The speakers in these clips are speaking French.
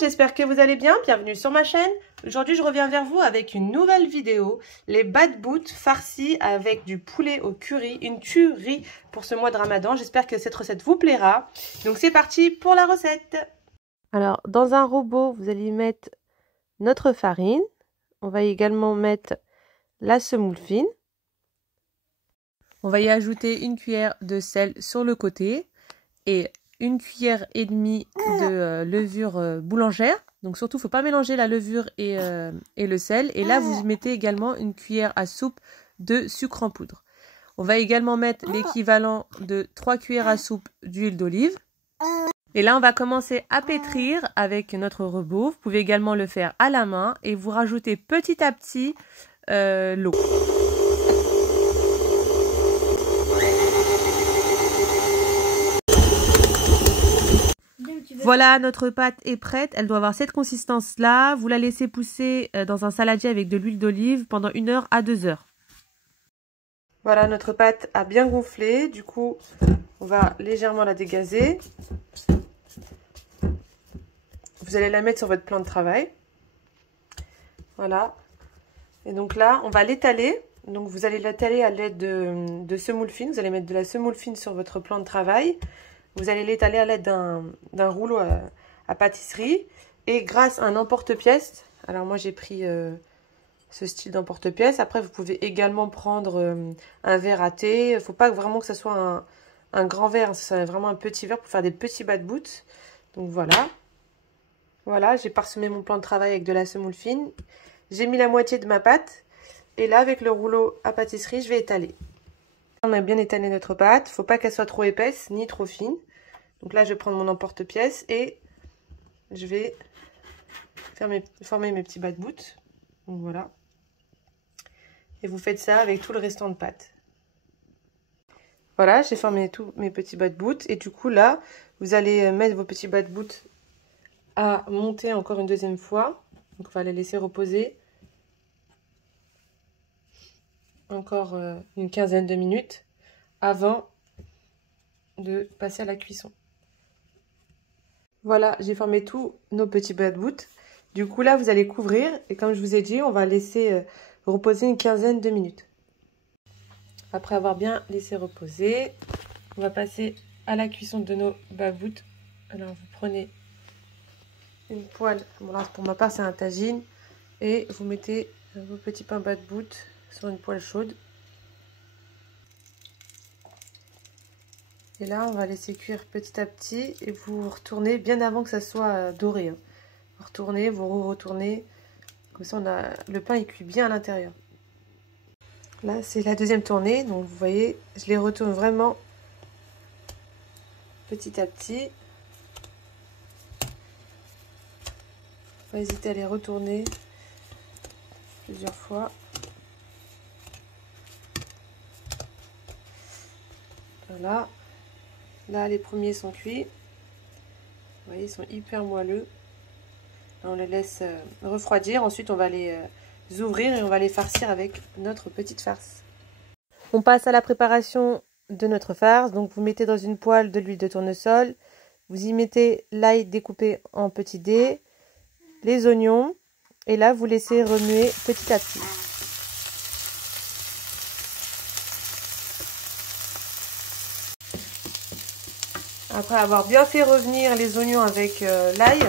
j'espère que vous allez bien, bienvenue sur ma chaîne. Aujourd'hui je reviens vers vous avec une nouvelle vidéo, les bad boots farcis avec du poulet au curry, une tuerie pour ce mois de Ramadan. J'espère que cette recette vous plaira. Donc c'est parti pour la recette. Alors dans un robot vous allez mettre notre farine, on va également mettre la semoule fine. On va y ajouter une cuillère de sel sur le côté et une cuillère et demie de levure boulangère. Donc surtout, il ne faut pas mélanger la levure et le sel. Et là, vous y mettez également une cuillère à soupe de sucre en poudre. On va également mettre l'équivalent de 3 cuillères à soupe d'huile d'olive. Et là, on va commencer à pétrir avec notre robot. Vous pouvez également le faire à la main et vous rajoutez petit à petit l'eau. Voilà, notre pâte est prête. Elle doit avoir cette consistance-là. Vous la laissez pousser dans un saladier avec de l'huile d'olive pendant 1 heure à 2 heures. Voilà, notre pâte a bien gonflé. Du coup, on va légèrement la dégazer. Vous allez la mettre sur votre plan de travail. Voilà. Et donc là, on va l'étaler. Donc vous allez l'étaler à l'aide de semoule fine. Vous allez mettre de la semoule fine sur votre plan de travail. Vous allez l'étaler à l'aide d'un rouleau à pâtisserie. Et grâce à un emporte-pièce, alors moi j'ai pris ce style d'emporte-pièce. Après vous pouvez également prendre un verre à thé. Il ne faut pas vraiment que ce soit un grand verre, c'est vraiment un petit verre pour faire des petits bad boots. Donc voilà. Voilà, j'ai parsemé mon plan de travail avec de la semoule fine. J'ai mis la moitié de ma pâte. Et là avec le rouleau à pâtisserie, je vais étaler. On a bien étalé notre pâte. Il ne faut pas qu'elle soit trop épaisse ni trop fine. Donc là, je vais prendre mon emporte-pièce et je vais former mes petits bad boots. Donc voilà. Et vous faites ça avec tout le restant de pâte. Voilà, j'ai formé tous mes petits bad boots. Et du coup, là, vous allez mettre vos petits bad boots à monter encore une deuxième fois. Donc on va les laisser reposer encore une quinzaine de minutes avant de passer à la cuisson. Voilà, j'ai formé tous nos petits bad boots. Du coup, là, vous allez couvrir. Et comme je vous ai dit, on va laisser reposer une quinzaine de minutes. Après avoir bien laissé reposer, on va passer à la cuisson de nos bad boots. Alors, vous prenez une poêle. Bon, là, pour ma part, c'est un tagine. Et vous mettez vos petits pains bad boots sur une poêle chaude. Et là, on va laisser cuire petit à petit et vous retournez bien avant que ça soit doré. Vous retournez, vous retournez. Comme ça, le pain il cuit bien à l'intérieur. Là, c'est la deuxième tournée. Donc, vous voyez, je les retourne vraiment petit à petit. Pas hésiter à les retourner plusieurs fois. Voilà. Là, les premiers sont cuits. Vous voyez, ils sont hyper moelleux. Là, on les laisse refroidir. Ensuite, on va les ouvrir et on va les farcir avec notre petite farce. On passe à la préparation de notre farce. Donc, vous mettez dans une poêle de l'huile de tournesol. Vous y mettez l'ail découpé en petits dés, les oignons. Et là, vous laissez remuer petit à petit. Après avoir bien fait revenir les oignons avec l'ail,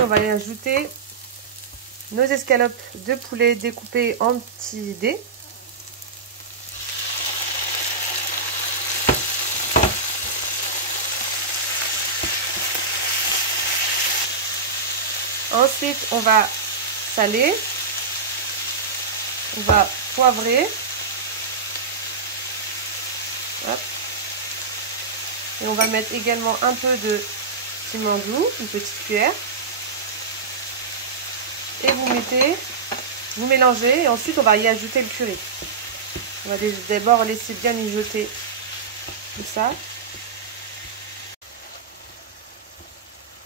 on va y ajouter nos escalopes de poulet découpées en petits dés. Ensuite, on va saler, on va poivrer. Hop. Et on va mettre également un peu de piment doux, une petite cuillère. Et vous mélangez et ensuite on va y ajouter le curry. On va d'abord laisser bien mijoter tout ça.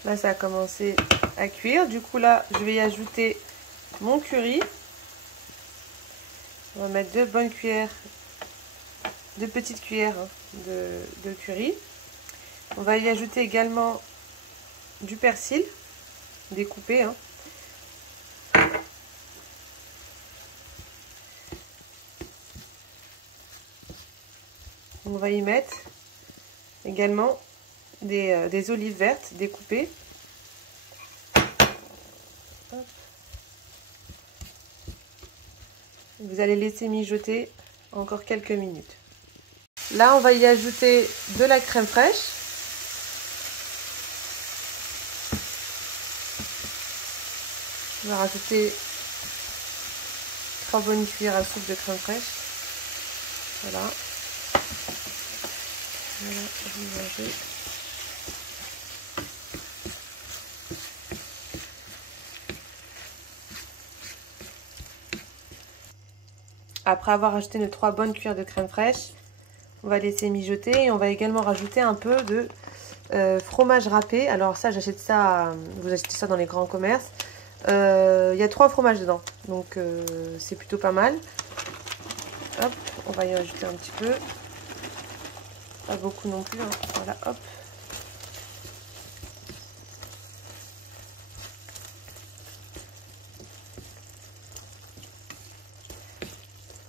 Là, ça a commencé à cuire. Du coup, là, je vais y ajouter mon curry. On va mettre 2 bonnes cuillères, 2 petites cuillères de curry. On va y ajouter également du persil. découpé. Hein. On va y mettre également des olives vertes découpées. Hop. Vous allez laisser mijoter encore quelques minutes. Là, on va y ajouter de la crème fraîche. On va rajouter 3 bonnes cuillères à soupe de crème fraîche. Voilà. Voilà, vous mangez. Après avoir ajouté nos 3 bonnes cuillères de crème fraîche, on va laisser mijoter et on va également rajouter un peu de fromage râpé. Alors ça, j'achète ça, vous achetez ça dans les grands commerces. Il y a 3 fromages dedans, donc c'est plutôt pas mal. Hop, on va y ajouter un petit peu. Pas beaucoup non plus, hein. Voilà, hop.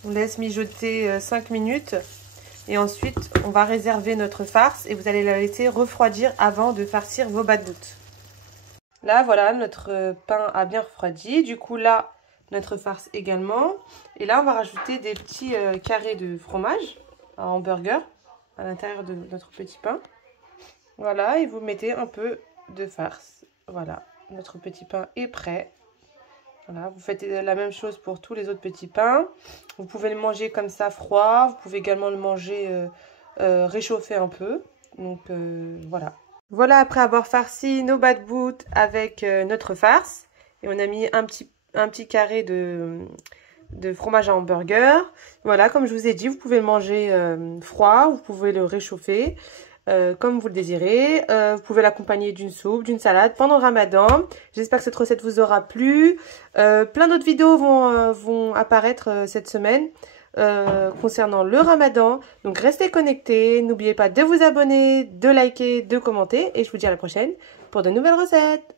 On laisse mijoter 5 minutes et ensuite on va réserver notre farce et vous allez la laisser refroidir avant de farcir vos bad boots. Là voilà, notre pain a bien refroidi, du coup là notre farce également. Et là on va rajouter des petits carrés de fromage en hamburger à l'intérieur de notre petit pain. Voilà, et vous mettez un peu de farce. Voilà, notre petit pain est prêt. Voilà, vous faites la même chose pour tous les autres petits pains. Vous pouvez le manger comme ça froid. Vous pouvez également le manger réchauffé un peu. Donc voilà. Voilà, après avoir farci nos bad boots avec notre farce. Et on a mis un petit carré de fromage à hamburger. Voilà, comme je vous ai dit, vous pouvez le manger froid. Vous pouvez le réchauffer. Comme vous le désirez. Vous pouvez l'accompagner d'une soupe, d'une salade pendant le ramadan. J'espère que cette recette vous aura plu. Plein d'autres vidéos vont apparaître cette semaine concernant le ramadan. Donc restez connectés. N'oubliez pas de vous abonner, de liker, de commenter. Et je vous dis à la prochaine pour de nouvelles recettes.